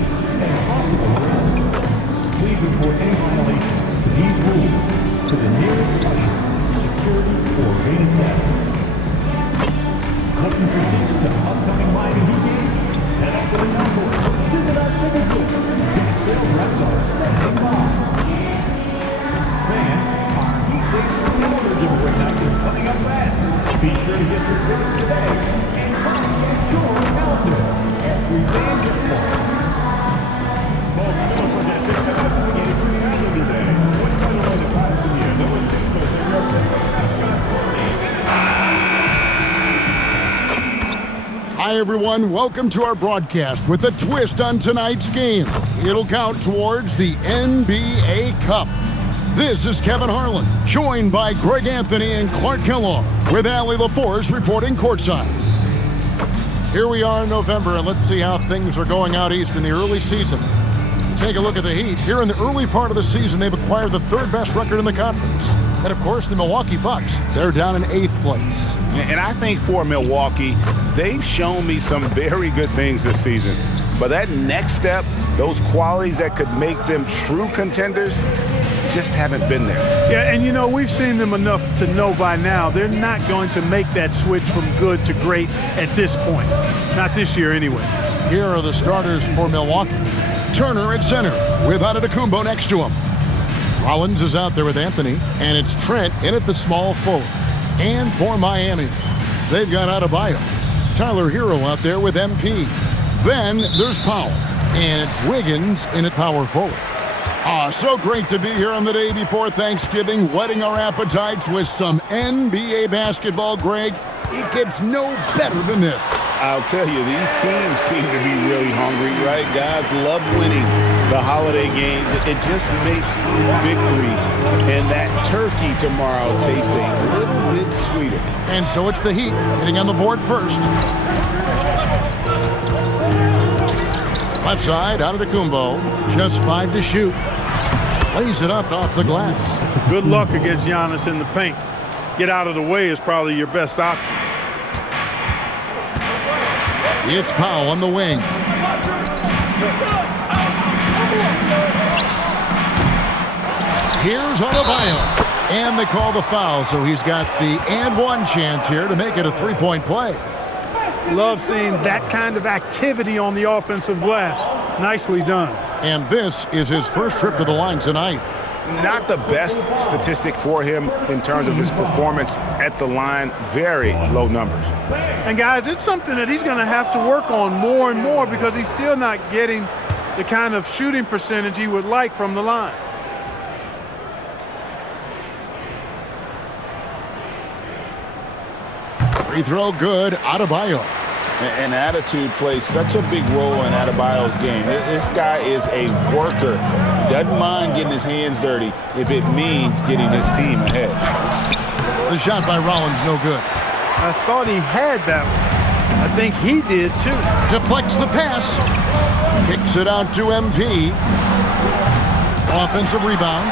and possible arrest. Please report any violations to these rules to the nearest usher, security, or arena staff. Looking for seats to upcoming Miami Heat games? Head up to the concourse. Visit our ticket booth. Ticket sales reps are standing by. Fans, our Heat Racers Calendar giveaway night is coming up fast. Be sure to get your tickets today and mark your calendar. Every fan gets one. Folks, don't forget, this is the game for Calendar Day. What's by the way the past year? No one thinks so. Hi, everyone. Welcome to our broadcast with a twist on tonight's game. It'll count towards the NBA Cup. This is Kevin Harlan, joined by Greg Anthony and Clark Kellogg, with Allie LaForce reporting courtside. Here we are in November, and let's see how things are going out east in the early season. Take a look at the Heat. Here in the early part of the season, they've acquired the third best record in the conference. And, of course, the Milwaukee Bucks, they're down in 8th place. And I think for Milwaukee, they've shown me some very good things this season. But that next step, those qualities that could make them true contenders, just haven't been there. Yeah, and you know, we've seen them enough to know by now they're not going to make that switch from good to great at this point. Not this year anyway. Here are the starters for Milwaukee. Turner at center with Antetokounmpo next to him. Rollins is out there with Anthony, and it's Trent in at the small forward. And for Miami, they've got Adebayo. Tyler Hero out there with MP. Then there's Powell, and it's Wiggins in at power forward. So great to be here on the day before Thanksgiving, whetting our appetites with some NBA basketball, Greg. It gets no better than this. I'll tell you, these teams seem to be really hungry, right? Guys love winning the holiday games. It just makes victory and that turkey tomorrow taste a little bit sweeter. And so it's the Heat getting on the board first. Left side, Antetokounmpo, just 5 to shoot. Lays it up off the glass. Good luck against Giannis in the paint. Get out of the way is probably your best option. It's Powell on the wing. Here's Adebayo. And they call the foul, so he's got the and one chance here to make it a three-point play. Love seeing that kind of activity on the offensive glass. Nicely done. And this is his first trip to the line tonight. Not the best statistic for him in terms of his performance at the line. Very low numbers. And guys, it's something that he's going to have to work on more and more because he's still not getting the kind of shooting percentage he would like from the line. Free throw good, Adebayo. And attitude plays such a big role in Adebayo's game. This guy is a worker. Doesn't mind getting his hands dirty if it means getting his team ahead. The shot by Rollins, no good. I thought he had that one. I think he did too. Deflects the pass. Kicks it out to MP. Offensive rebound.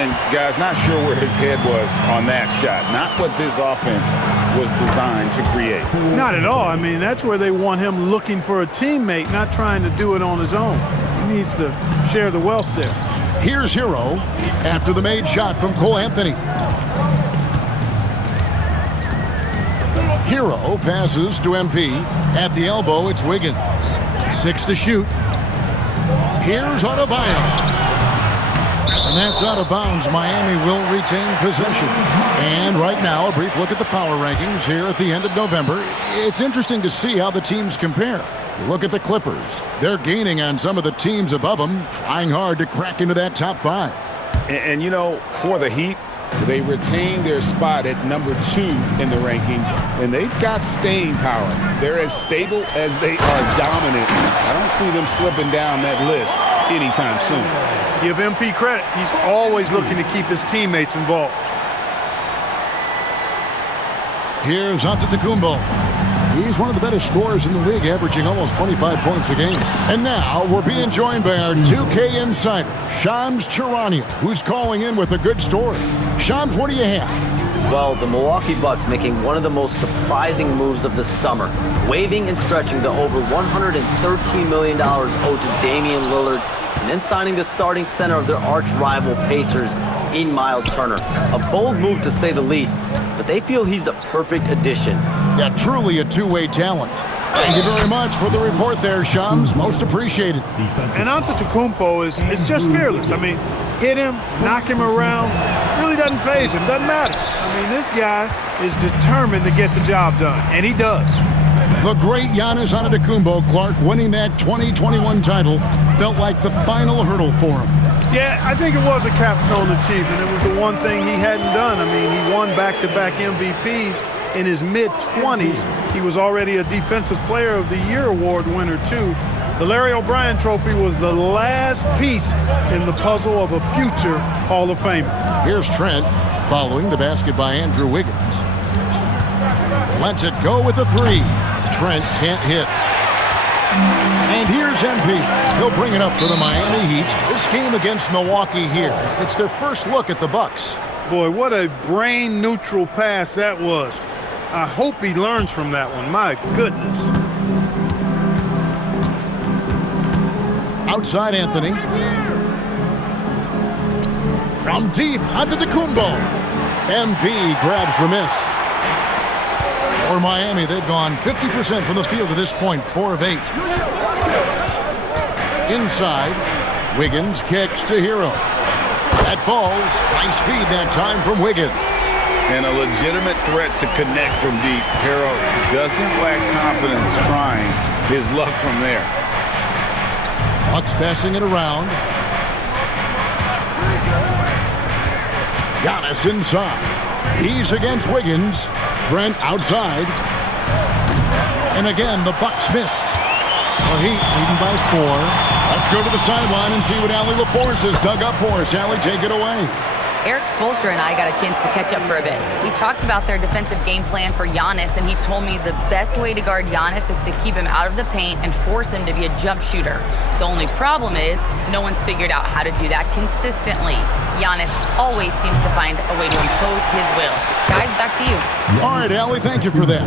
And guys, not sure where his head was on that shot. Not what this offense was designed to create. Not at all. I mean, that's where they want him looking for a teammate, not trying to do it on his own. He needs to share the wealth there. Here's Hero after the made shot from Cole Anthony. Hero passes to MP. At the elbow, it's Wiggins. 6 to shoot. Here's Adebayo. And that's out of bounds. Miami will retain possession. And right now, a brief look at the power rankings here at the end of November. It's interesting to see how the teams compare. Look at the Clippers. They're gaining on some of the teams above them, trying hard to crack into that top 5. And you know, for the Heat, they retain their spot at number 2 in the rankings, and they've got staying power. They're as stable as they are dominant. I don't see them slipping down that list anytime soon. Give MP credit. He's always looking to keep his teammates involved. Here's Antetokounmpo. He's one of the better scorers in the league, averaging almost 25 points a game. And now we're being joined by our 2K insider, Shams Charania, who's calling in with a good story. Shams, what do you have? Well, the Milwaukee Bucks making one of the most surprising moves of the summer, waiving and stretching the over $113 million owed to Damian Lillard, and then signing the starting center of their arch-rival Pacers in Miles Turner. A bold move to say the least, but they feel he's the perfect addition. Yeah, truly a two-way talent. Thank you very much for the report there, Shams. Most appreciated. And Antetokounmpo is just fearless. I mean, hit him, knock him around, really doesn't faze him, doesn't matter. I mean, this guy is determined to get the job done, and he does. The great Giannis Antetokounmpo, Clark, winning that 2021 title felt like the final hurdle for him. Yeah, I think it was a capstone achievement. It was the one thing he hadn't done. I mean, he won back-to-back MVPs in his mid-20s. He was already a Defensive Player of the Year award winner, too. The Larry O'Brien Trophy was the last piece in the puzzle of a future Hall of Famer. Here's Trent following the basket by Andrew Wiggins. Lets it go with the three. Trent can't hit. And here's MP. He'll bring it up for the Miami Heat. This game against Milwaukee here. It's their first look at the Bucks. Boy, what a brain-neutral pass that was. I hope he learns from that one. My goodness. Outside Anthony. From deep, Antetokounmpo. MP grabs the miss. For Miami, they've gone 50% from the field to this point, 4 of 8. Inside, Wiggins kicks to Hero. That falls. Nice feed that time from Wiggins. And a legitimate threat to connect from deep. Hero doesn't lack confidence trying his luck from there. Bucks passing it around. Giannis inside. He's against Wiggins. Trent outside. And again, the Bucks miss. The Heat leading by 4. Let's go to the sideline and see what Allie LaForce has dug up for us. Allie, take it away. Eric Spoelstra and I got a chance to catch up for a bit. We talked about their defensive game plan for Giannis, and he told me the best way to guard Giannis is to keep him out of the paint and force him to be a jump shooter. The only problem is no one's figured out how to do that consistently. Giannis always seems to find a way to impose his will. Guys, back to you. All right, Allie, thank you for that.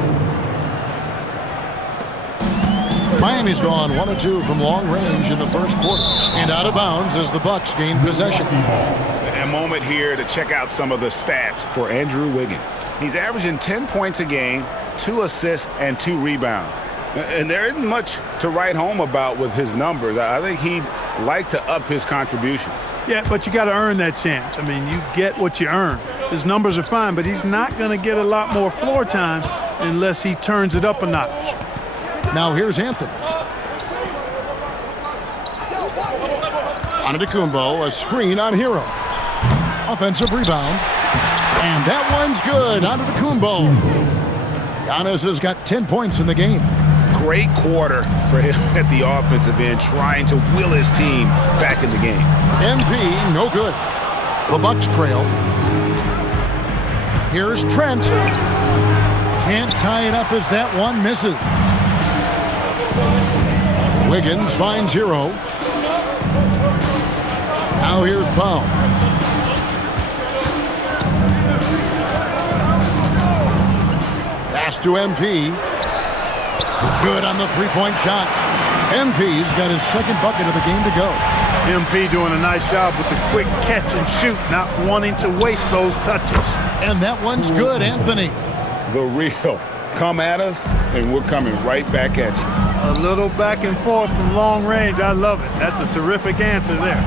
Miami's gone 1 of 2 from long range in the first quarter, and out of bounds as the Bucks gain possession. A moment here to check out some of the stats for Andrew Wiggins. He's averaging 10 points a game, 2 assists, and 2 rebounds. And there isn't much to write home about with his numbers. I think he'd like to up his contributions. Yeah, but you got to earn that chance. I mean, you get what you earn. His numbers are fine, but he's not going to get a lot more floor time unless he turns it up a notch. Now here's Anthony. Antetokounmpo, a screen on Hero. Offensive rebound. And that one's good. Antetokounmpo. Giannis has got 10 points in the game. Great quarter for him at the offensive end, trying to will his team back in the game. MP, no good. The Bucks trail. Here's Trent. Can't tie it up as that one misses. Wiggins finds Hero. Now here's Powell. Pass to MP. Good on the three-point shot. MP's got his second bucket of the game to go. MP doing a nice job with the quick catch and shoot, not wanting to waste those touches. And that one's good, Anthony. The real. Come at us, and we're coming right back at you. A little back and forth from long range. I love it. That's a terrific answer there.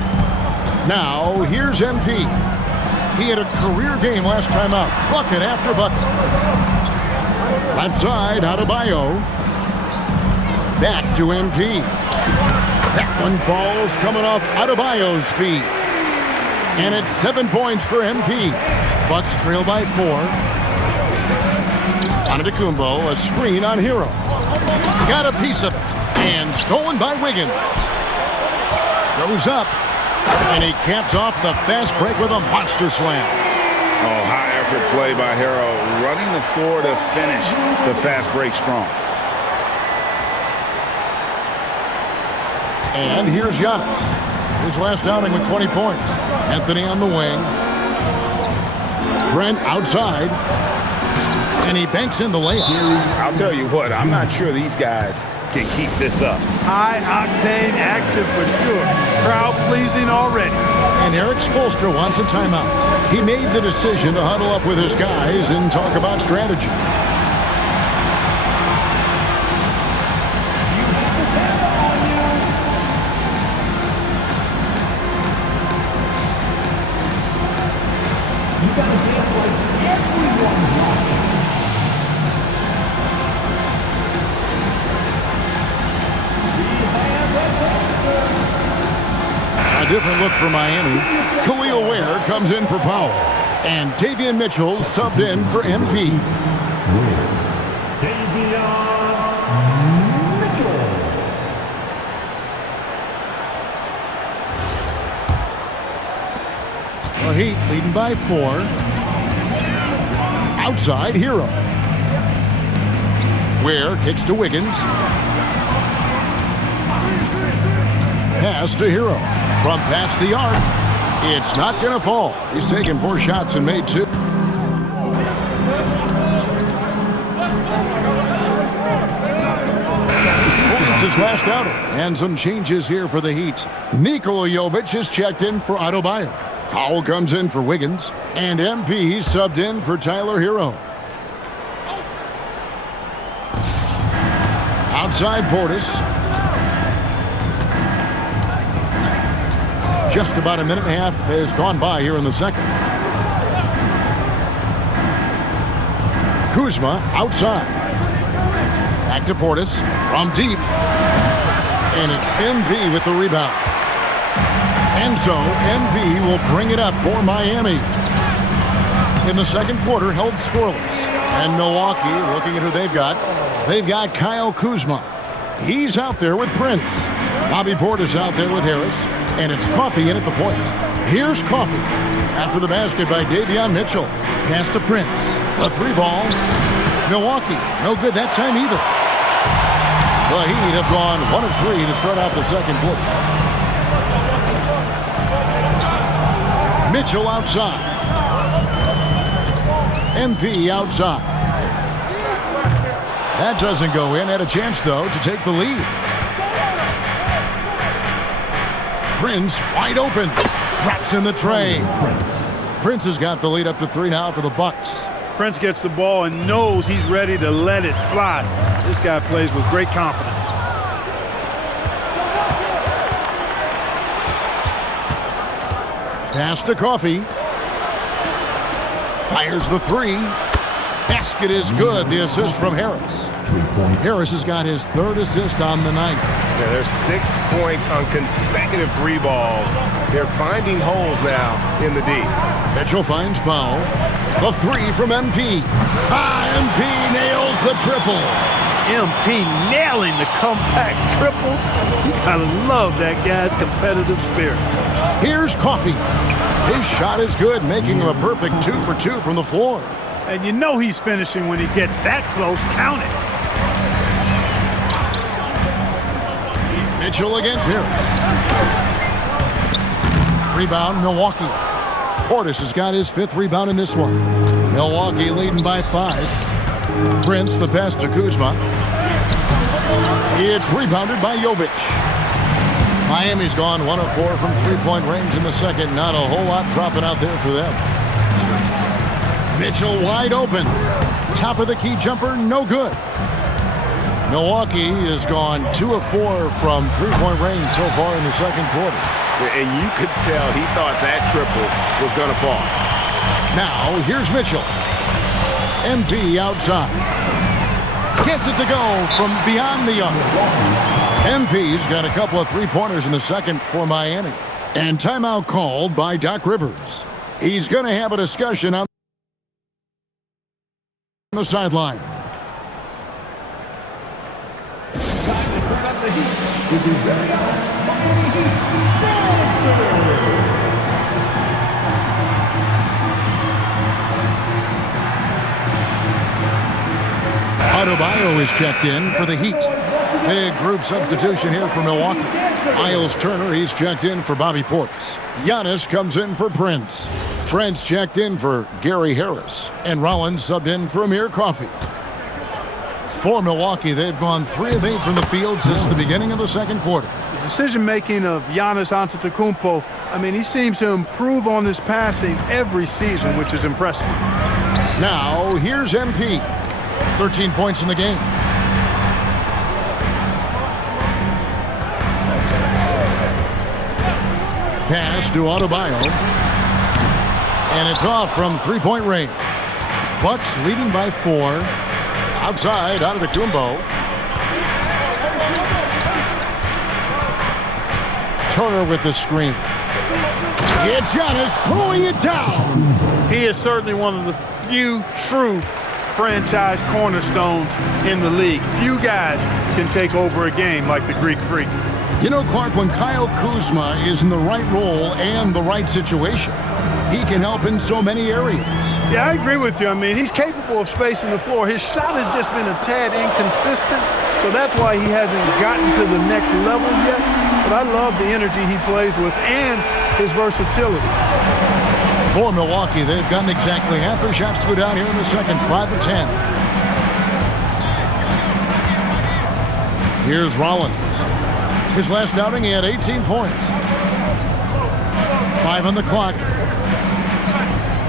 Now, here's MP. He had a career game last time out. Bucket after bucket. Left side, Adebayo. Back to MP. That one falls coming off Adebayo's feet. And it's 7 points for MP. Bucks trail by 4. Antetokounmpo, a screen on Hero. Got a piece of it. And stolen by Wiggins. Goes up. And he caps off the fast break with a monster slam. Oh, high effort play by Hero. Running the floor to finish the fast break strong. And here's Giannis. His last outing with 20 points. Anthony on the wing. Trent outside. And he banks in the layup. I'll tell you what, I'm not sure these guys can keep this up. High-octane action for sure. Crowd-pleasing already. And Eric Spoelstra wants a timeout. He made the decision to huddle up with his guys and talk about strategy. You gotta dance like everyone's watching. A different look for Miami. Khalil Ware comes in for Powell. And Davion Mitchell subbed in for MP. Davion Mitchell. The Heat leading by 4. Outside, Hero. Ware kicks to Wiggins. Pass to Hero. From past the arc. It's not going to fall. He's taken 4 shots and made 2. It's his last outing. And some changes here for the Heat. Nikola Jovic is checked in for Adebayo. Powell comes in for Wiggins. And MP subbed in for Tyler Hero. Outside Portis. Just about a minute and a half has gone by here in the second. Kuzma outside. Back to Portis from deep. And it's MV with the rebound. And so MV will bring it up for Miami. In the second quarter, held scoreless. And Milwaukee, looking at who they've got Kyle Kuzma. He's out there with Prince. Bobby Portis out there with Harris. And it's Coffey in at the point. Here's Coffey. After the basket by Davion Mitchell. Pass to Prince. A 3-ball. Milwaukee. No good that time either. The Heat have gone 1 of 3 to start out the second quarter. Mitchell outside. MP outside. That doesn't go in. Had a chance, though, to take the lead. Prince wide open. Drops in the tray. Prince has got the lead up to 3 now for the Bucks. Prince gets the ball and knows he's ready to let it fly. This guy plays with great confidence. Pass to Coffey. Fires the 3. Basket is good. The assist from Harris. Harris has got his 3rd assist on the night. Yeah, there's 6 points on consecutive 3 balls. They're finding holes now in the D. Mitchell finds Powell. The 3 from MP. MP nails the triple. MP nailing the comeback triple. You gotta love that guy's competitive spirit. Here's Coffey. His shot is good, making him a perfect 2 for 2 from the floor. And you know he's finishing when he gets that close. Count it. Mitchell against Harris. Rebound, Milwaukee. Portis has got his 5th rebound in this one. Milwaukee leading by 5. Prince, the pass to Kuzma. It's rebounded by Jovic. Miami's gone 1 of 4 from 3-point range in the second. Not a whole lot dropping out there for them. Mitchell wide open. Top of the key jumper, no good. Milwaukee has gone 2 of 4 from 3-point range so far in the second quarter. And you could tell he thought that triple was going to fall. Now, here's Mitchell. MP outside. Gets it to go from beyond the arc. MP's got a couple of 3-pointers in the second for Miami. And timeout called by Doc Rivers. He's going to have a discussion on the sideline. Adebayo is checked in for the Heat. Big group substitution here for Milwaukee. Miles Turner, he's checked in for Bobby Portis. Giannis comes in for Prince. Trent's checked in for Gary Harris, and Rollins subbed in for Amir Coffey. For Milwaukee, they've gone 3 of 8 from the field since the beginning of the second quarter. The decision-making of Giannis Antetokounmpo, I mean, he seems to improve on his passing every season, which is impressive. Now, here's MP. 13 points in the game. Pass to Adebayo. And it's off from three-point range. Bucks leading by 4. Outside, Antetokounmpo. Turner with the screen. It's Giannis throwing it down. He is certainly one of the few true franchise cornerstones in the league. Few guys can take over a game like the Greek Freak. You know, Clark, when Kyle Kuzma is in the right role and the right situation, he can help in so many areas. Yeah, I agree with you. I mean, he's capable of spacing the floor. His shot has just been a tad inconsistent, so that's why he hasn't gotten to the next level yet. But I love the energy he plays with and his versatility. For Milwaukee, they've gotten exactly half their shots to go down here in the second, 5 of 10. Here's Rollins. His last outing, he had 18 points. 5 on the clock.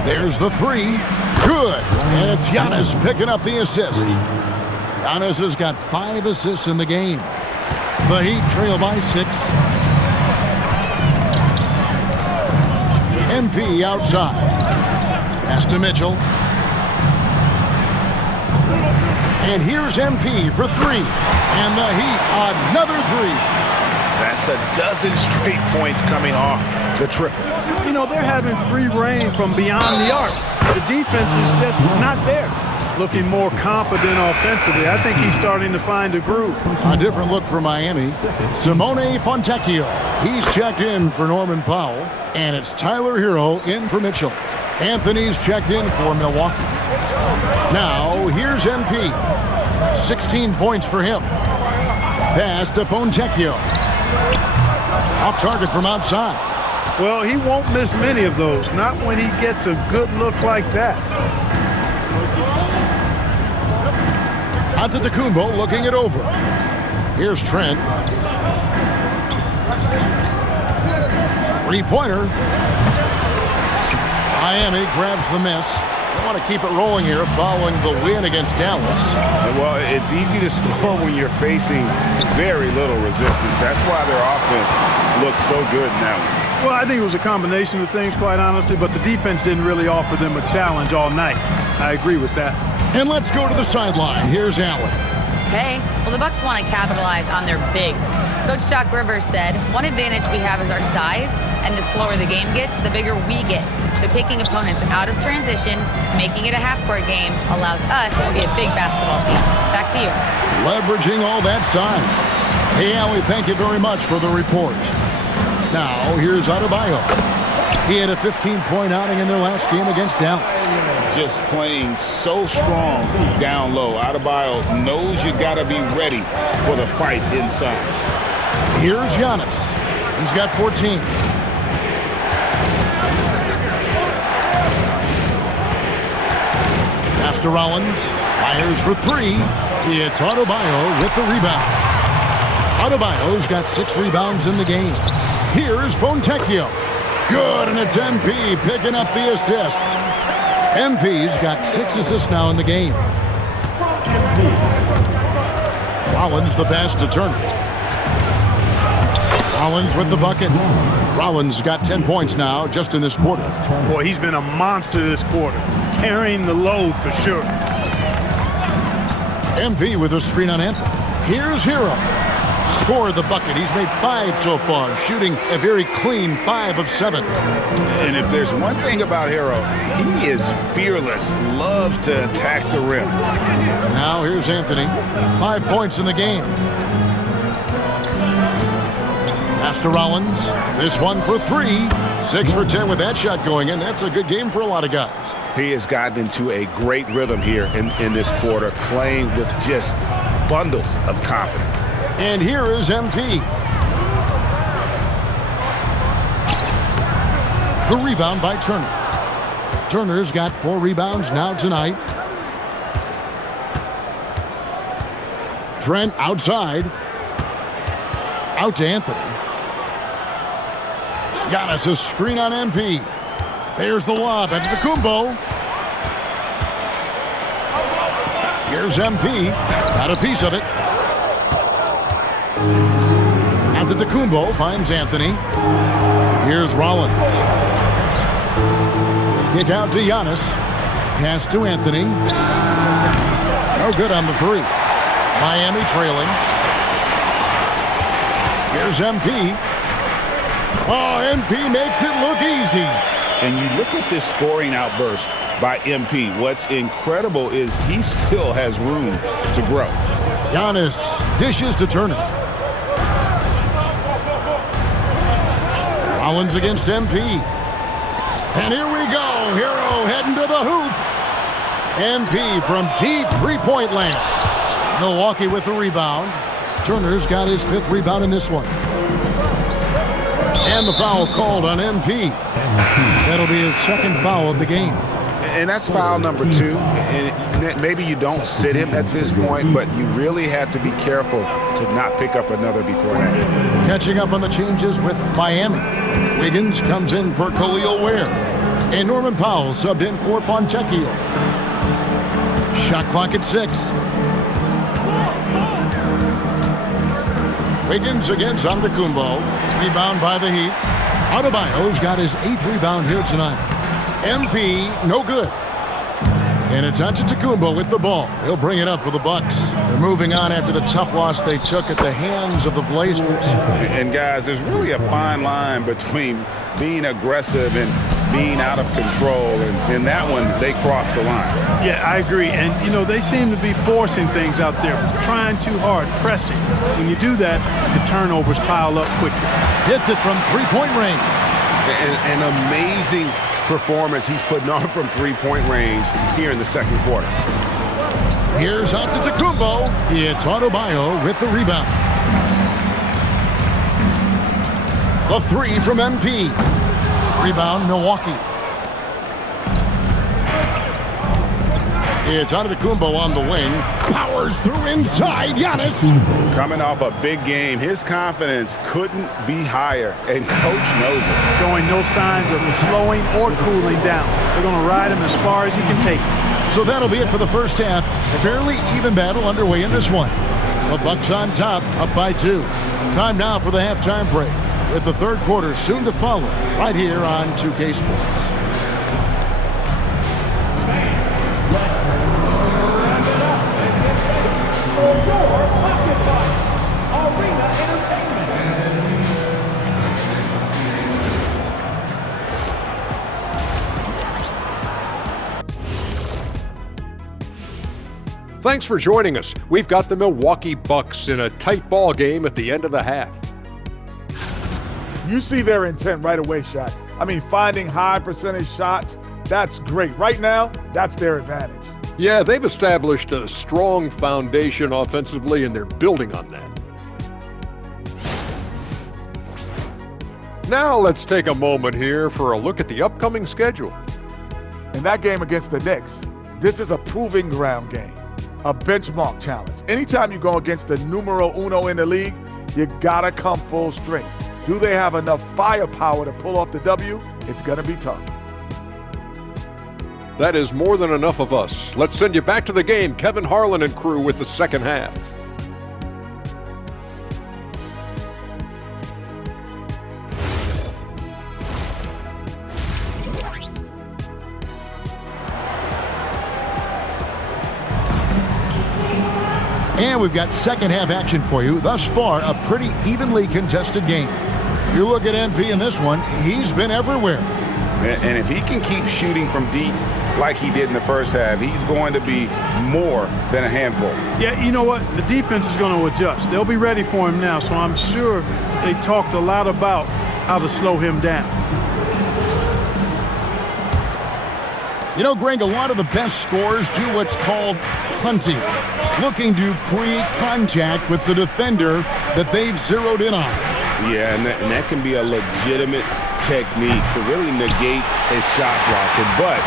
There's the 3. Good. And it's Giannis picking up the assist. Giannis has got 5 assists in the game. The Heat trail by 6. MP outside. Pass to Mitchell. And here's MP for 3. And the Heat, another 3. That's a dozen straight points coming off the triple. You know, they're having free reign from beyond the arc. The defense is just not there. Looking more confident offensively. I think he's starting to find a groove. A different look for Miami. Simone Fontecchio. He's checked in for Norman Powell. And it's Tyler Hero in for Mitchell. Anthony's checked in for Milwaukee. Now, here's MP. 16 points for him. Pass to Fontecchio. Off target from outside. Well, he won't miss many of those. Not when he gets a good look like that. Antetokounmpo looking it over. Here's Trent. Three-pointer. Miami grabs the miss. They want to keep it rolling here following the win against Dallas. Well, it's easy to score when you're facing very little resistance. That's why their offense looks so good now. Well, I think it was a combination of things, quite honestly, but the defense didn't really offer them a challenge all night. I agree with that. And let's go to the sideline. Here's Allen. Okay, well, the Bucks want to capitalize on their bigs. Coach Doc Rivers said, one advantage we have is our size, and the slower the game gets, the bigger we get. So taking opponents out of transition, making it a half-court game, allows us to be a big basketball team. Back to you. Leveraging all that size. Hey, Allie, thank you very much for the report. Now, here's Adebayo. He had a 15-point outing in their last game against Dallas. Just playing so strong down low. Adebayo knows you got to be ready for the fight inside. Here's Giannis. He's got 14. Pass to Rollins. Fires for 3. It's Adebayo with the rebound. Adebayo's got 6 rebounds in the game. Here's Fontecchio. Good, and it's MP picking up the assist. MP's got 6 assists now in the game. Rollins the pass to Turner. Rollins with the bucket. Rollins got 10 points now just in this quarter. Boy, he's been a monster this quarter, carrying the load for sure. MP with a screen on Anthony. Here's Hero. Scored the bucket. He's made 5 so far, shooting a very clean 5 of 7. And if there's one thing about Hero, he is fearless, loves to attack the rim. Now here's Anthony. 5 points in the game. Pass to Rollins. This one for 3. 6 for 10 with that shot going in. That's a good game for a lot of guys. He has gotten into a great rhythm here in this quarter, playing with just bundles of confidence. And here is MP. The rebound by Turner. Turner's got 4 rebounds now tonight. Trent outside. Out to Anthony. Giannis, a screen on MP. There's the lob into Antetokounmpo. Here's MP. Got a piece of it. Antetokounmpo finds Anthony. Here's Rollins. Kick out to Giannis. Pass to Anthony. No good on the 3. Miami trailing. Here's MP. Oh, MP makes it look easy. And you look at this scoring outburst by MP. What's incredible is he still has room to grow. Giannis dishes to Turner. Rollins against MP. And here we go. Hero heading to the hoop. MP from deep three-point land. Milwaukee with the rebound. Turner's got his 5th rebound in this one. And the foul called on MP. That'll be his 2nd foul of the game. And that's foul number 2. And maybe you don't sit him at this point, but you really have to be careful to not pick up another beforehand. Catching up on the changes with Miami. Wiggins comes in for Khalil Ware. And Norman Powell subbed in for Fontecchio. Shot clock at 6. Wiggins against Antetokounmpo. Rebound by the Heat. Adebayo's got his 8th rebound here tonight. MP, no good. And it's Antetokounmpo with the ball. He'll bring it up for the Bucks. They're moving on after the tough loss they took at the hands of the Blazers. And guys, there's really a fine line between being aggressive and being out of control. And in that one, they crossed the line. Yeah, I agree. And, you know, they seem to be forcing things out there, trying too hard, pressing. When you do that, the turnovers pile up quickly. Hits it from three-point range. An amazing performance he's putting on from three-point range here in the 2nd quarter. Here's Antetokounmpo. It's Adebayo with the rebound. The 3 from MP. Rebound, Milwaukee. It's Antetokounmpo on the wing. Powers through inside. Giannis. Coming off a big game, his confidence couldn't be higher, and coach knows it. Showing no signs of slowing or cooling down. They're going to ride him as far as he can take it. So that'll be it for the first half. A fairly even battle underway in this one. The Bucks on top, up by 2. Time now for the halftime break, with the 3rd quarter soon to follow, right here on 2K Sports. Thanks for joining us. We've got the Milwaukee Bucks in a tight ball game at the end of the half. You see their intent right away, Shaq. I mean, finding high percentage shots, that's great. Right now, that's their advantage. Yeah, they've established a strong foundation offensively, and they're building on that. Now let's take a moment here for a look at the upcoming schedule. In that game against the Knicks, this is a proving ground game, a benchmark challenge. Anytime you go against the numero uno in the league, you gotta come full strength. Do they have enough firepower to pull off the W? It's gonna be tough. That is more than enough of us. Let's send you back to the game, Kevin Harlan and crew with the 2nd half. And we've got 2nd half action for you. Thus far, a pretty evenly contested game. You look at MP in this one, he's been everywhere. And if he can keep shooting from deep like he did in the first half, he's going to be more than a handful. Yeah, you know what? The defense is going to adjust. They'll be ready for him now, so I'm sure they talked a lot about how to slow him down. You know, Greg, a lot of the best scorers do what's called hunting, looking to create contact with the defender that they've zeroed in on. Yeah, and that can be a legitimate technique to really negate a shot blocker. But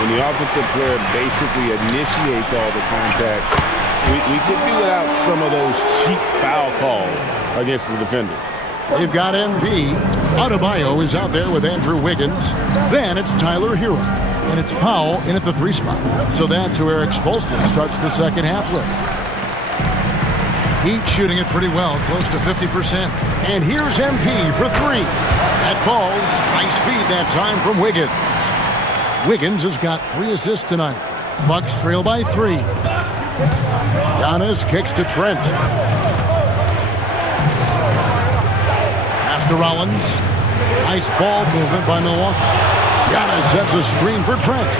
when the offensive player basically initiates all the contact, we could be without some of those cheap foul calls against the defenders. They've got MP. Adebayo is out there with Andrew Wiggins. Then it's Tyler Hero. And it's Powell in at the 3 spot. So that's who Eric Spoelstra starts the second half with. Heat shooting it pretty well, close to 50%. And here's MP for 3. That falls. Nice feed that time from Wiggins. Wiggins has got 3 assists tonight. Bucks trail by 3. Giannis kicks to Trent. Pass to Rollins. Nice ball movement by Milwaukee. Giannis sets a screen for Trent.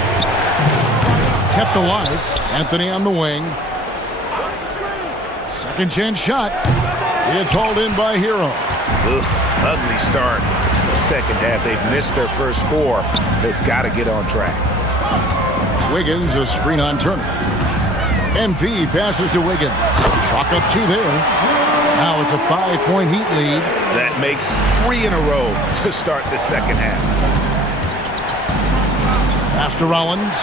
Kept alive. Anthony on the wing. Second chance shot. It's hauled in by Hero. Ugly start to the second half. They've missed their first 4. They've got to get on track. Wiggins, a screen on Turner. MP passes to Wiggins. Chalk up 2 there. Now it's a 5-point Heat lead. That makes 3 in a row to start the second half. Pass to Rollins.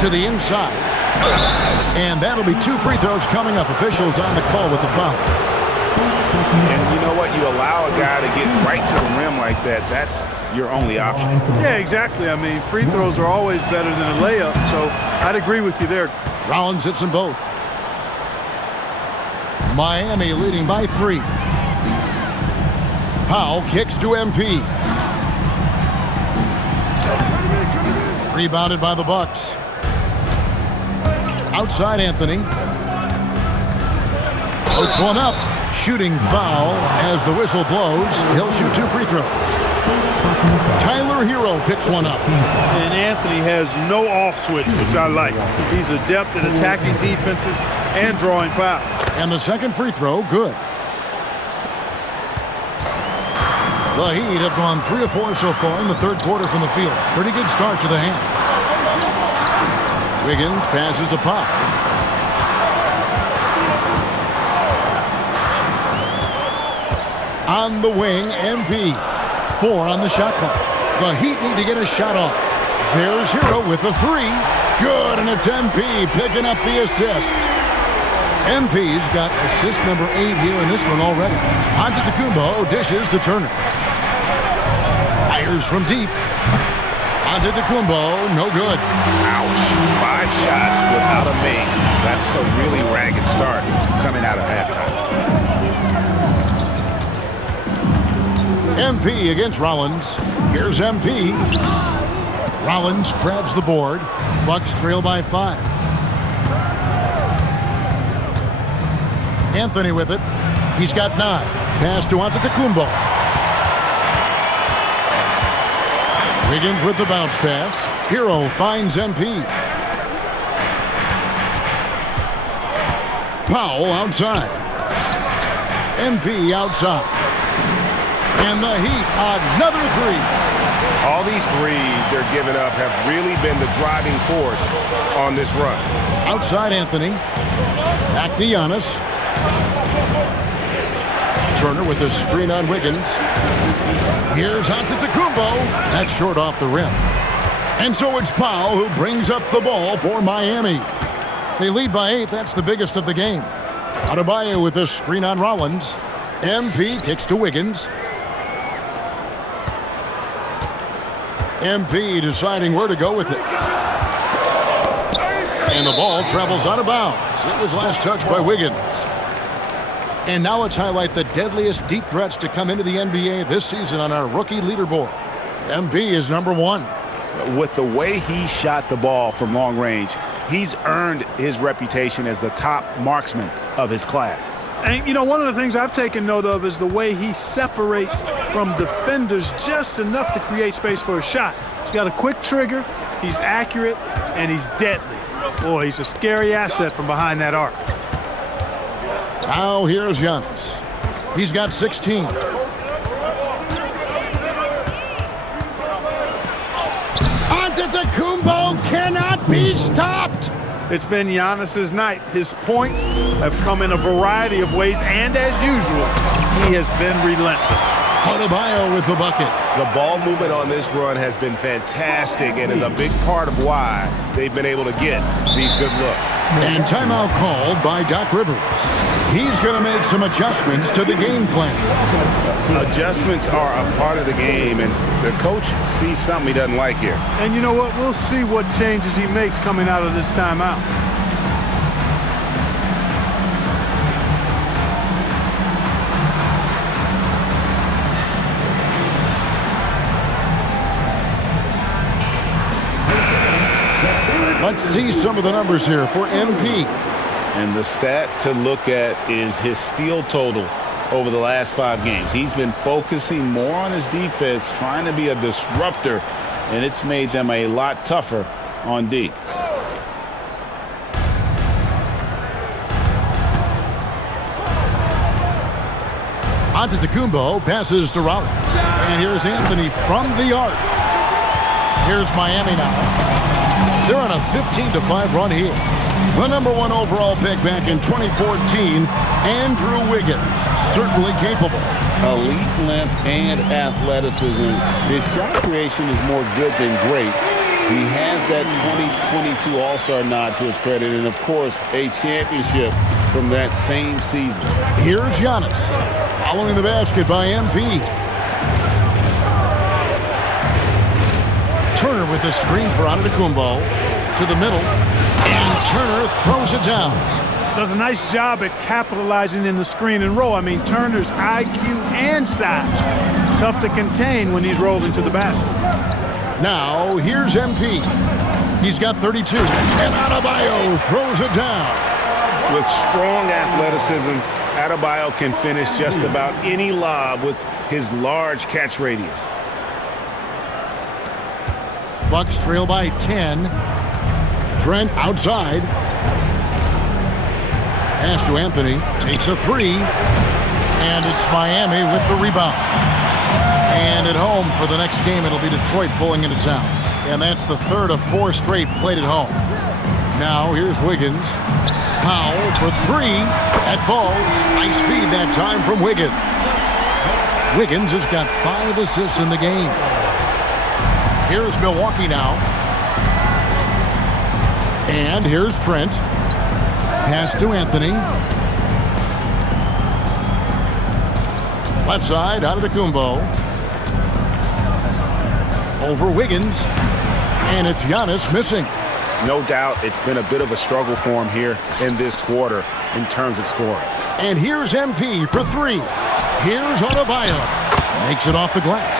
To the inside. And that'll be 2 free throws coming up. Officials on the call with the foul. And you know what? You allow a guy to get right to the rim like that. That's your only option. Yeah, exactly. I mean, free throws are always better than a layup, so I'd agree with you there. Rollins hits them both. Miami leading by 3. Powell kicks to MP. Rebounded by the Bucks. Outside Anthony. Floats one up. Shooting foul as the whistle blows. He'll shoot 2 free throws. Tyler Hero picks one up. And Anthony has no off switch, which I like. He's adept at attacking defenses and drawing fouls. And the second free throw, good. The Heat have gone 3 of 4 so far in the third quarter from the field. Pretty good start to the half. Wiggins passes to Pop. On the wing, MP. 4 on the shot clock. The Heat need to get a shot off. There's Hero with the 3. Good, and it's MP picking up the assist. MP's got assist number 8 here in this one already. Antetokounmpo dishes to Turner. Fires from deep. Antetokounmpo, no good. Ouch. 5 shots without a make. That's a really ragged start coming out of halftime. MP against Rollins. Here's MP. Rollins grabs the board. Bucks trail by 5. Anthony with it. He's got 9. Pass to Antetokounmpo. Wiggins with the bounce pass. Hero finds MP. Powell outside. MP outside. And the Heat, another 3. All these threes they're giving up have really been the driving force on this run. Outside Anthony. Back to Giannis. Turner with the screen on Wiggins. Here's Antetokounmpo. That's short off the rim. And so it's Powell who brings up the ball for Miami. They lead by 8. That's the biggest of the game. Adebayo with the screen on Rollins. MP kicks to Wiggins. MP deciding where to go with it. And the ball travels out of bounds. It was last touched by Wiggins. And now let's highlight the deadliest deep threats to come into the NBA this season on our rookie leaderboard. MP is number 1. With the way he shot the ball from long range, he's earned his reputation as the top marksman of his class. And, you know, one of the things I've taken note of is the way he separates from defenders just enough to create space for a shot. He's got a quick trigger, he's accurate, and he's deadly. Boy, he's a scary asset from behind that arc. Now here's Giannis. He's got 16. Antetokounmpo cannot be stopped. It's been Giannis's night. His points have come in a variety of ways, and as usual, he has been relentless. Adebayo with the bucket. The ball movement on this run has been fantastic and is a big part of why they've been able to get these good looks. And timeout called by Doc Rivers. He's going to make some adjustments to the game plan. Adjustments are a part of the game, and the coach sees something he doesn't like here. And you know what? We'll see what changes he makes coming out of this timeout. Let's see some of the numbers here for MP. And the stat to look at is his steal total over the last 5 games. He's been focusing more on his defense, trying to be a disruptor, and it's made them a lot tougher on D. Antetokounmpo passes to Rollins. And here's Anthony from the arc. Here's Miami now. They're on a 15-5 run here. The #1 overall pick back in 2014, Andrew Wiggins, certainly capable. Elite length and athleticism. His shot creation is more good than great. He has that 2022 All-Star nod to his credit, and of course, a championship from that same season. Here's Giannis, following the basket by MP. Turner with the screen for Antetokounmpo to the middle, and Turner throws it down. Does a nice job at capitalizing in the screen and roll. I mean, Turner's IQ and size. Tough to contain when he's rolling to the basket. Now, here's MP. He's got 32, and Adebayo throws it down. With strong athleticism, Adebayo can finish just about any lob with his large catch radius. Bucks trail by 10. Trent outside. Pass to Anthony. Takes a 3. And it's Miami with the rebound. And at home for the next game, it'll be Detroit pulling into town. And that's the 3rd of 4 straight played at home. Now here's Wiggins. Powell for 3 at Bulls. Nice feed that time from Wiggins. Wiggins has got 5 assists in the game. Here's Milwaukee now. And here's Trent. Pass to Anthony. Left side, Antetokounmpo. Over Wiggins. And it's Giannis missing. No doubt it's been a bit of a struggle for him here in this quarter in terms of scoring. And here's MP for 3. Here's Adebayo. Makes it off the glass.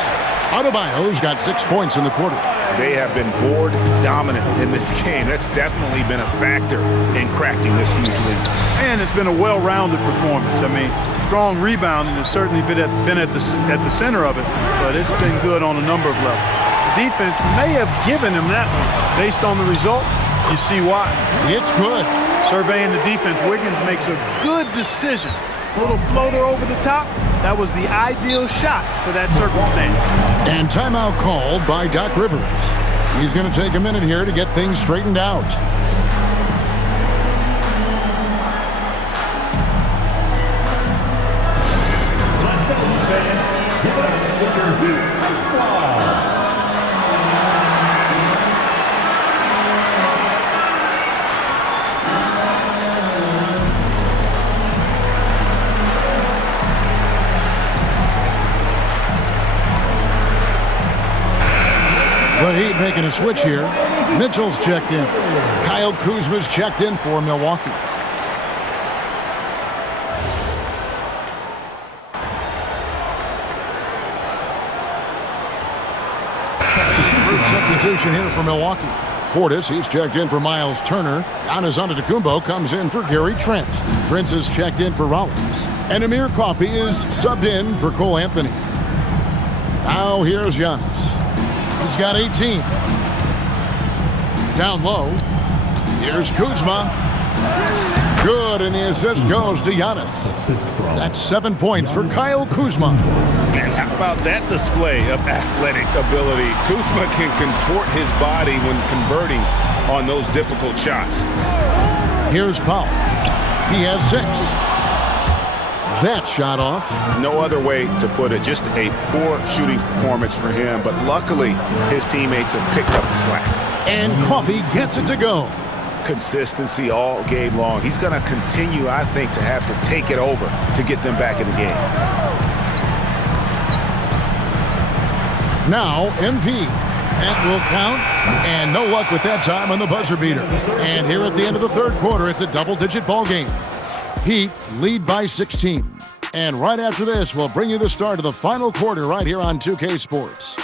Adebayo's got 6 points in the quarter. They have been board dominant in this game. That's definitely been a factor in crafting this huge lead. And it's been a well-rounded performance. I mean, strong rebounding has certainly been at the center of it, but it's been good on a number of levels. The defense may have given him that one. Based on the results, you see why. It's good. Surveying the defense, Wiggins makes a good decision. Little floater over the top. That was the ideal shot for that circumstance. And timeout called by Doc Rivers. He's going to take a minute here to get things straightened out. The Heat making a switch here. Mitchell's checked in. Kyle Kuzma's checked in for Milwaukee. Substitution here for Milwaukee. Portis, he's checked in for Miles Turner. Giannis Antetokounmpo comes in for Gary Trent. Prince is checked in for Rollins. And Amir Coffey is subbed in for Cole Anthony. Now here's Giannis. He's got 18. Down low. Here's Kuzma. Good, and the assist goes to Giannis. That's 7 points for Kyle Kuzma. And how about that display of athletic ability? Kuzma can contort his body when converting on those difficult shots. Here's Powell. He has 6. that shot off. No other way to put it. Just a poor shooting performance for him. But luckily, his teammates have picked up the slack. And Coffey gets it to go. Consistency all game long. He's going to continue, I think, to have to take it over to get them back in the game. Now, MP. That will count, and no luck with that time on the buzzer beater. And here at the end of the third quarter, it's a double-digit ball game. Heat lead by 16. And right after this, we'll bring you the start of the final quarter right here on 2K Sports.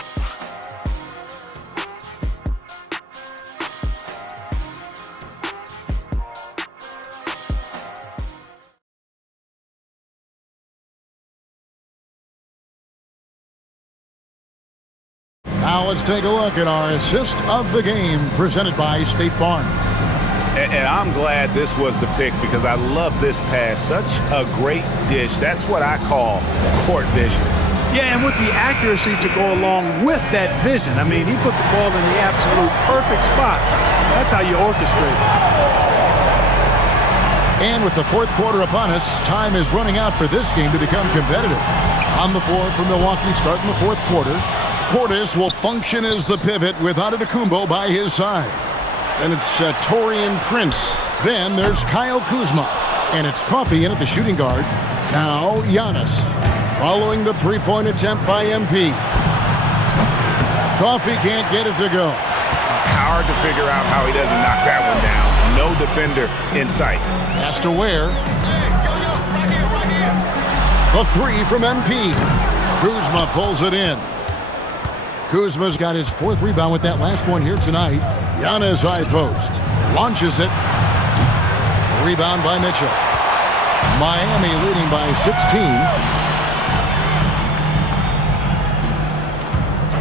Now let's take a look at our assist of the game presented by State Farm. And I'm glad this was the pick because I love this pass. Such a great dish. That's what I call court vision. Yeah, and with the accuracy to go along with that vision. I mean, he put the ball in the absolute perfect spot. That's how you orchestrate. And with the fourth quarter upon us, time is running out for this game to become competitive. On the floor for Milwaukee starting the fourth quarter. Portis will function as the pivot with Antetokounmpo by his side. Then it's Taurean Prince. Then there's Kyle Kuzma. And it's Coffey in at the shooting guard. Now Giannis. Following the three-point attempt by MP. Coffey can't get it to go. Hard to figure out how he doesn't knock that one down. No defender in sight. Has to wear. The three from MP. Kuzma pulls it in. Kuzma's got his fourth rebound with that last one here tonight. Giannis high post. Launches it. Rebound by Mitchell. Miami leading by 16.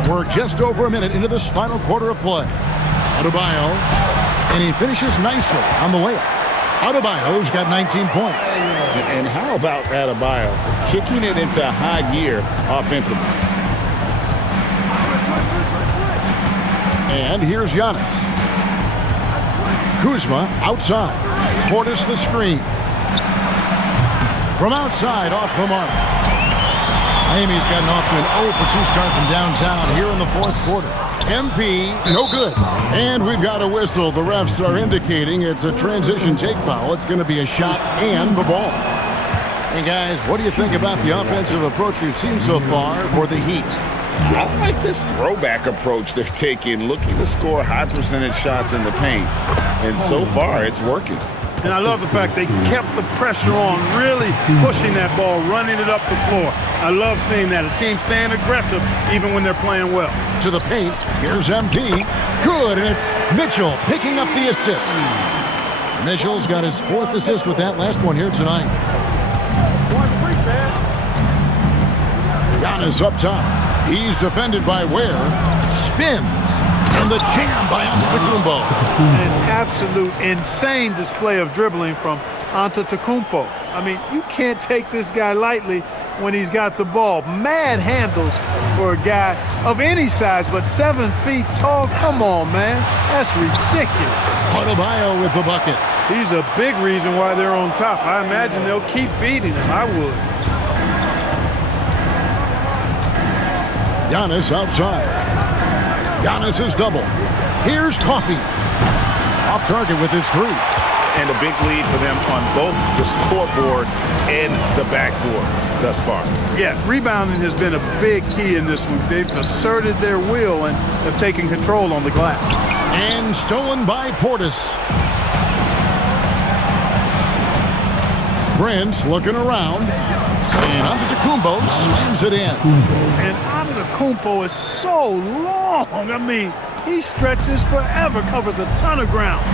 We're just over a minute into this final quarter of play. Adebayo. And he finishes nicely on the layup. Adebayo's got 19 points. And how about Adebayo kicking it into high gear offensively? And here's Giannis. Kuzma outside. Portis the screen. From outside off the mark. Miami's gotten off to an 0-for-2 start from downtown here in the fourth quarter. MP, no good. And we've got a whistle. The refs are indicating it's a transition take foul. It's going to be a shot and the ball. Hey guys, what do you think about the offensive approach we've seen so far for the Heat? I like this throwback approach they're taking, looking to score high percentage shots in the paint. And so far, it's working. And I love the fact they kept the pressure on, really pushing that ball, running it up the floor. I love seeing that. A team staying aggressive even when they're playing well. To the paint, here's MP. Good, and it's Mitchell picking up the assist. Mitchell's got his fourth assist with that last one here tonight. Giannis up top. He's defended by Ware. Spins. And the jam by Antetokounmpo. An absolute insane display of dribbling from Antetokounmpo. I mean, you can't take this guy lightly when he's got the ball. Mad handles for a guy of any size, but 7 feet tall. Come on, man. That's ridiculous. Adebayo with the bucket. He's a big reason why they're on top. I imagine they'll keep feeding him. I would. Giannis outside. Giannis is double. Here's Coffey. Off target with his three. And a big lead for them on both the scoreboard and the backboard thus far. Yeah, rebounding has been a big key in this one. They've asserted their will and have taken control on the glass. And stolen by Portis. Prince looking around. And Antetokounmpo slams it in. And Antetokounmpo is so long. I mean, he stretches forever, covers a ton of ground.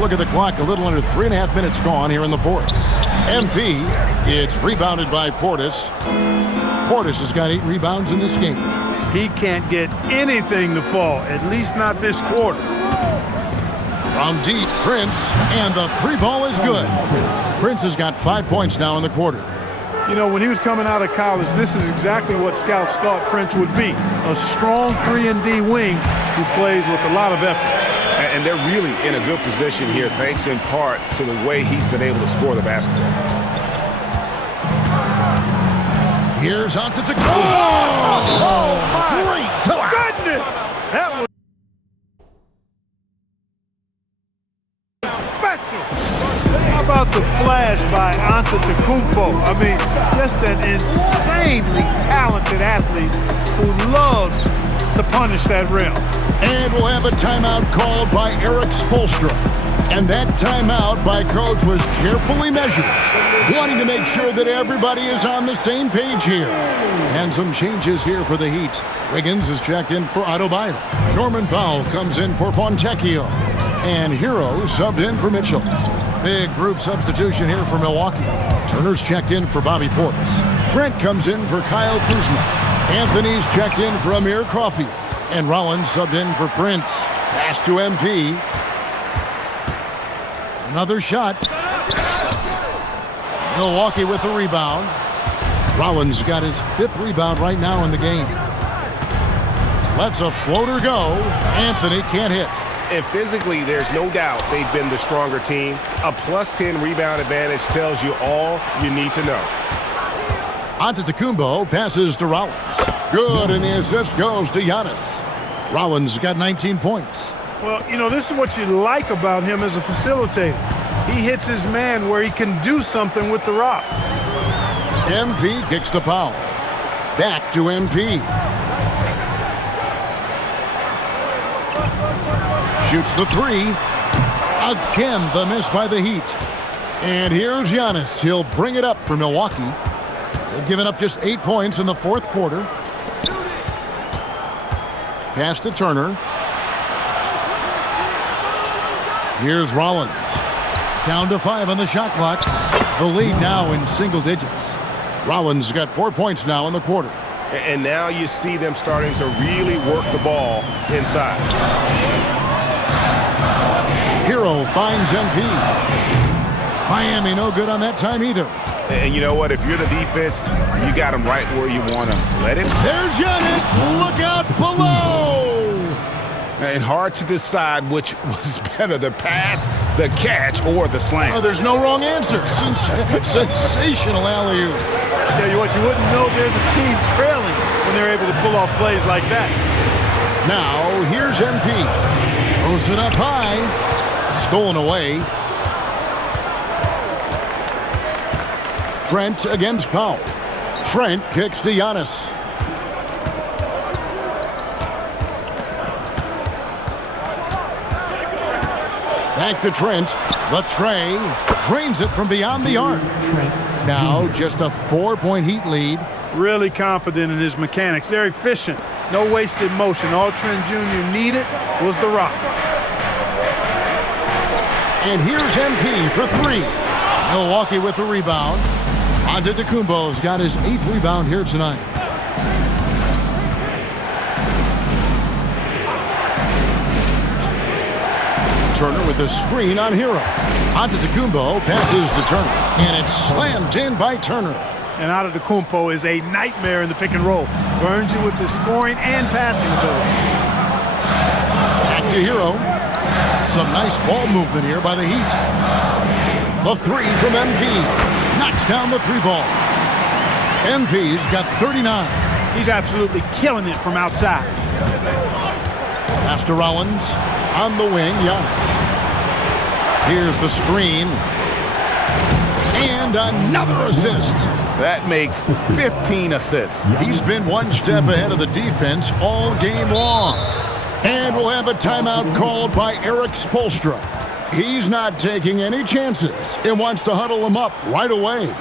Look at the clock, a little under 3.5 minutes gone here in the fourth. MP, it's rebounded by Portis. Portis has got 8 rebounds in this game. He can't get anything to fall, at least not this quarter. From deep, Prince, and the three ball is good. Prince has got 5 points now in the quarter. You know, when he was coming out of college, this is exactly what scouts thought Prince would be. A strong 3-and-D wing who plays with a lot of effort. And they're really in a good position here, thanks in part to the way he's been able to score the basketball. Here's Antetokounmpo. Oh, my Great block. goodness! That was special. How about the flash by Antetokounmpo? I mean, just an insanely talented athlete who loves to punish that rim. And we'll have a timeout called by Erik Spoelstra. And that timeout by Coach was carefully measured, wanting to make sure that everybody is on the same page here. And some changes here for the Heat. Wiggins is checked in for Adebayo. Norman Powell comes in for Fontecchio. And Hero subbed in for Mitchell. Big group substitution here for Milwaukee. Turner's checked in for Bobby Portis. Trent comes in for Kyle Kuzma. Anthony's checked in for Amir Coffey. And Rollins subbed in for Prince. Pass to MP. Another shot. Milwaukee with the rebound. Rollins got his 5th rebound right now in the game. Lets a floater go. Anthony can't hit. And physically, there's no doubt they've been the stronger team. A +10 rebound advantage tells you all you need to know. Antetokounmpo passes to Rollins. Good, and the assist goes to Giannis. Rollins got 19 points. Well, you know, this is what you like about him as a facilitator. He hits his man where he can do something with the rock. MP kicks to Powell. Back to MP. Shoots the 3. Again, the miss by the Heat. And here's Giannis. He'll bring it up for Milwaukee. They've given up just 8 points in the 4th quarter. Pass to Turner. Here's Rollins. Down to 5 on the shot clock. The lead now in single digits. Rollins got 4 points now in the quarter. And now you see them starting to really work the ball inside. Hero finds MP. Miami no good on that time either. And you know what? If you're the defense, you got him right where you want him. Let him. There's Giannis. Look out below. And hard to decide which was better, the pass, the catch, or the slam. Oh, there's no wrong answer. Sensational alley-oop. Tell you what, you wouldn't know they're the team trailing when they're able to pull off plays like that. Now, here's MP. Throws it up high. Stolen away. Trent against Powell. Trent kicks to Giannis. Back to Trent. The tray. Drains it from beyond the arc. Now just a 4-point Heat lead. Really confident in his mechanics. They're efficient. No wasted motion. All Trent Jr. needed was the rock. And here's MP for 3. Milwaukee with the rebound. Antetokounmpo's got his 8th rebound here tonight. Turner with a screen on Hero. Antetokounmpo passes to Turner, and it's slammed in by Turner. And Antetokounmpo is a nightmare in the pick and roll. Burns you with his scoring and passing ability. Back to Hero. Some nice ball movement here by the Heat. The 3 from MP. Knocks down the 3-ball. MP's got 39. He's absolutely killing it from outside. Pass to Rollins. On the wing, Giannis. Here's the screen. And another assist. That makes 15 assists. He's been one step ahead of the defense all game long. And we'll have a timeout called by Erik Spoelstra. He's not taking any chances and wants to huddle them up right away.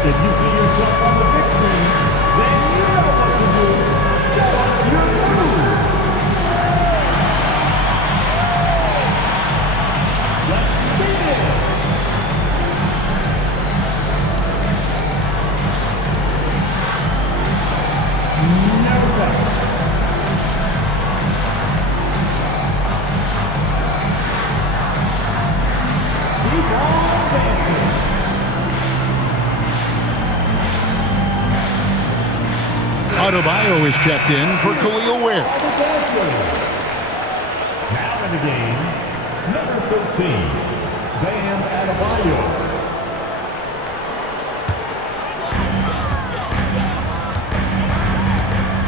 If you see yourself on the big screen, then you know what to do. Show us your move. Let's see it. Never back. Adebayo is checked in for Khalil Ware. Now in the game, number 13, Bam Adebayo.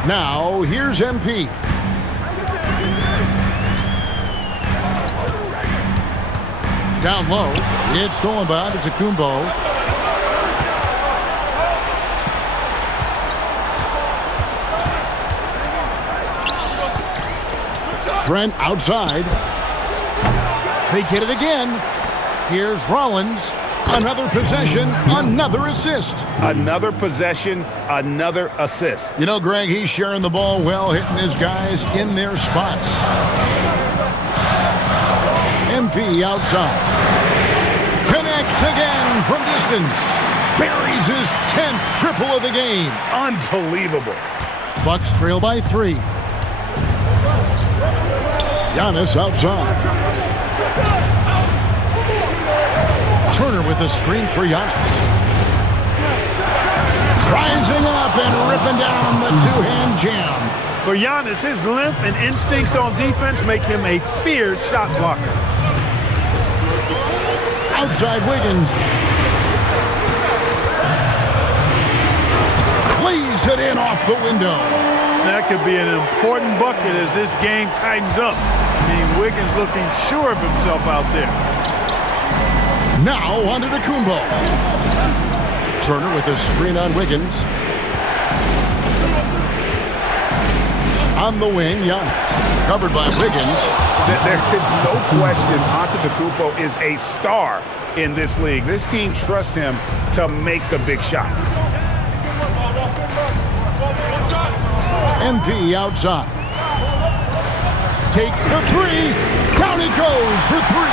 Now, here's MP. Down low, it's stolen by Antetokounmpo. Trent outside. They get it again. Here's Rollins. Another possession, another assist. Another possession, another assist. You know, Greg, he's sharing the ball well, hitting his guys in their spots. MP outside. Connects again from distance. Buries his 10th triple of the game. Unbelievable. Bucks trail by 3. Giannis outside. Turner with a screen for Giannis. Rising up and ripping down the two-hand jam. For Giannis, his length and instincts on defense make him a feared shot blocker. Outside Wiggins. Lays it in off the window. That could be an important bucket as this game tightens up. I mean, Wiggins looking sure of himself out there. Now onto the Kumbo. Turner with a screen on Wiggins. On the wing, Giannis. Covered by Wiggins. There is no question Antetokounmpo is a star in this league. This team trusts him to make the big shot. MP outside. Takes the 3. Down he goes for 3.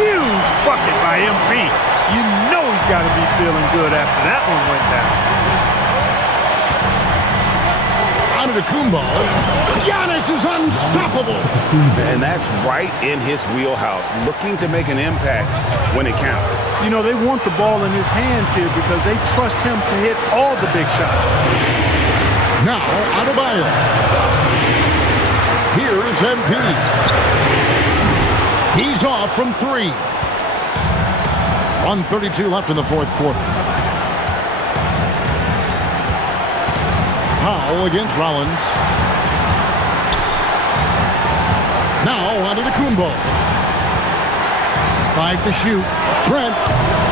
Huge bucket by MP. You know he's got to be feeling good after that one went down. Antetokounmpo. Giannis is unstoppable. And that's right in his wheelhouse, looking to make an impact when it counts. You know, they want the ball in his hands here because they trust him to hit all the big shots. Now, Adebayo. Here is MP. He's off from 3. 1:32 left in the fourth quarter. Powell against Rollins. Now onto the Kumbo. 5 to shoot. Trent.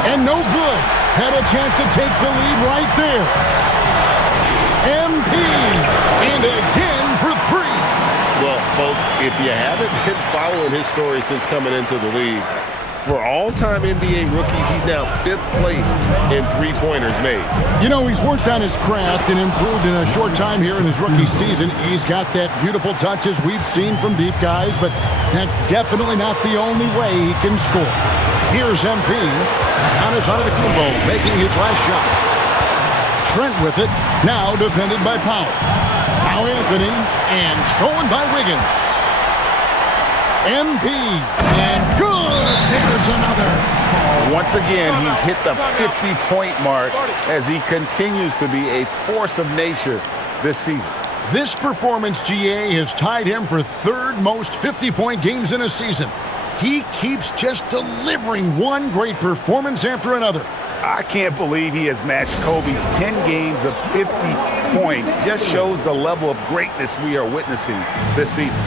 And no good. Had a chance to take the lead right there. MP. And again for 3. Well, folks, if you haven't been following his story since coming into the league, for all-time NBA rookies, he's now 5th place in three-pointers made. You know, he's worked on his craft and improved in a short time here in his rookie season. He's got that beautiful touch as we've seen from deep guys, but that's definitely not the only way he can score. Here's MP. Giannis Antetokounmpo making his last shot. Trent with it, now defended by Powell. Now Anthony, and stolen by Wiggins. MP, and good! There's another. Once again, he's hit the 50-point mark as he continues to be a force of nature this season. This performance, GA, has tied him for 3rd most 50-point games in a season. He keeps just delivering one great performance after another. I can't believe he has matched Kobe's 10 games of 50 points. Just shows the level of greatness we are witnessing this season.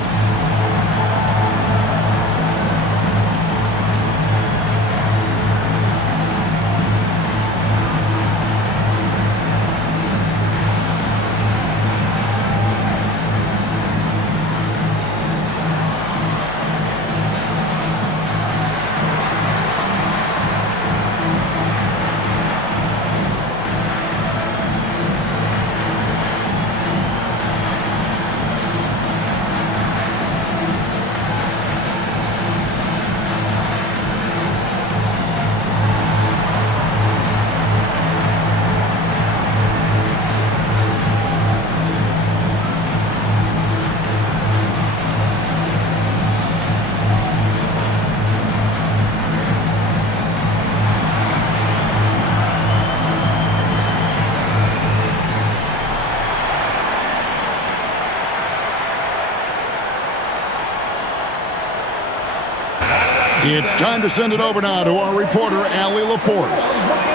It's time to send it over now to our reporter, Allie LaForce.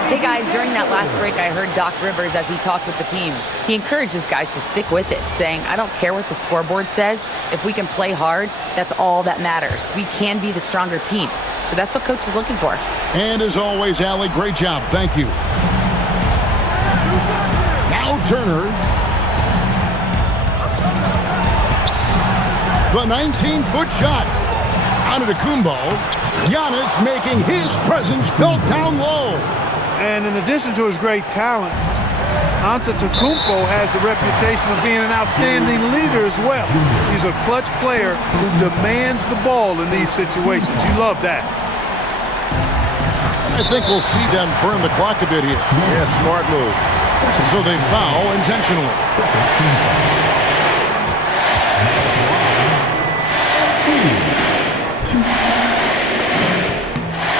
Hey guys, during that last break, I heard Doc Rivers as he talked with the team. He encouraged his guys to stick with it, saying, I don't care what the scoreboard says. If we can play hard, that's all that matters. We can be the stronger team. So that's what Coach is looking for. And as always, Allie, great job. Thank you. Now Turner. The 19-foot shot. Antetokounmpo. Giannis making his presence felt down low. And in addition to his great talent, Antetokounmpo has the reputation of being an outstanding leader as well. He's a clutch player who demands the ball in these situations. You love that. I think we'll see them burn the clock a bit here. Yeah, smart move. So they foul intentionally.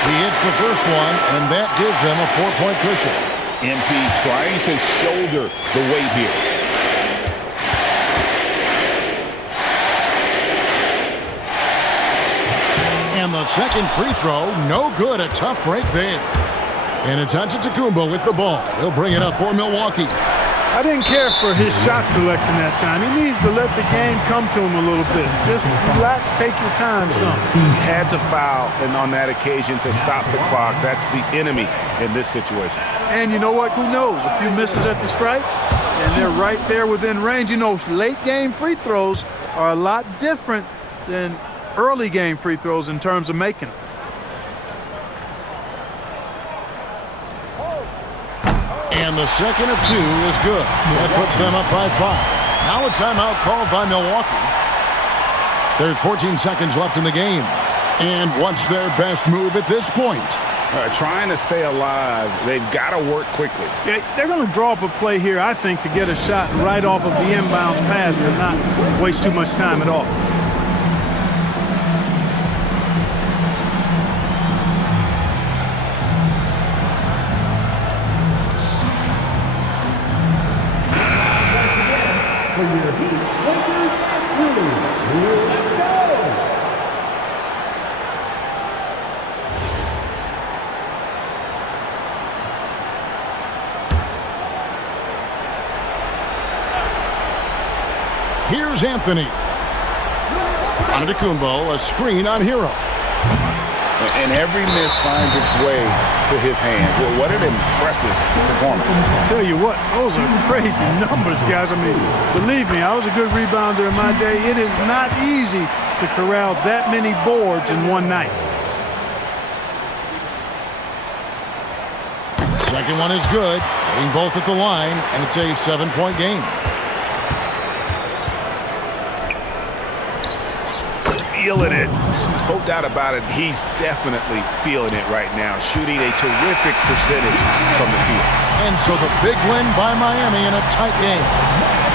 He hits the first one, and that gives them a 4-point cushion. MP trying to shoulder the weight here. And the second free throw, no good. A tough break there. And it's Antetokounmpo with the ball. He'll bring it up for Milwaukee. I didn't care for his shot selection that time. He needs to let the game come to him a little bit. Just relax, take your time some. He had to foul and on that occasion to stop the clock. That's the enemy in this situation. And you know what? Who knows? A few misses at the stripe, and they're right there within range. You know, late game free throws are a lot different than early game free throws in terms of making them. And the second of two is good. That puts them up by 5. Now a timeout called by Milwaukee. There's 14 seconds left in the game. And what's their best move at this point? Trying to stay alive. They've got to work quickly. Yeah, they're going to draw up a play here, I think, to get a shot right off of the inbounds pass and not waste too much time at all. For your Heat Lakers crew, let's go! Here's Anthony. Antetokounmpo, a screen on Hero. And every miss finds its way to his hands. Well, what an impressive performance. I'll tell you what, those are crazy numbers, guys. I mean, believe me, I was a good rebounder in my day. It is not easy to corral that many boards in one night. Second one is good. Hitting both at the line, and it's a 7-point game. Feeling it. No doubt about it. He's definitely feeling it right now. Shooting a terrific percentage from the field. And so the big win by Miami in a tight game.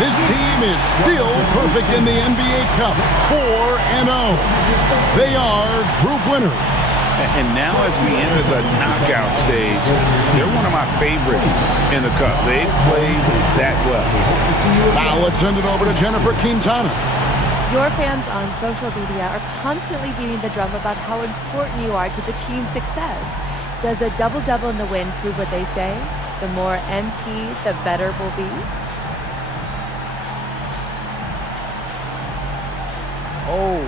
This team is still perfect in the NBA Cup. 4-0. They are group winners. And now as we enter the knockout stage, they're one of my favorites in the Cup. They've played that well. Now let's send it over to Jennifer Quintana. Your fans on social media are constantly beating the drum about how important you are to the team's success. Does a double-double in the win prove what they say? The more MP, the better we'll be? Oh.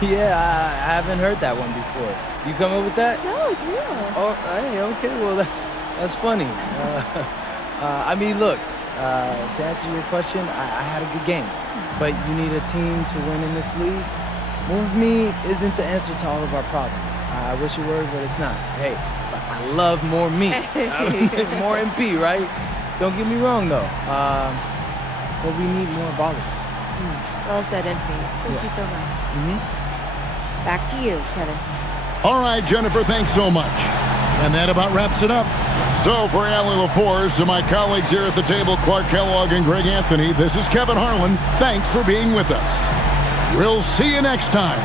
Yeah, I haven't heard that one before. You come up with that? No, it's real. Oh, hey, okay, well, that's funny. I mean, look. To answer your question, I had a good game, but you need a team to win in this league. More of me isn't the answer to all of our problems. I wish it were, but it's not. Hey, but I love more me. More MP, right? Don't get me wrong, though. But we need more of all of us. Well said, MP. Thank you so much. Back to you, Kevin. All right, Jennifer, thanks so much. And that about wraps it up. So for Allie LaForce and my colleagues here at the table, Clark Kellogg and Greg Anthony, this is Kevin Harlan. Thanks for being with us. We'll see you next time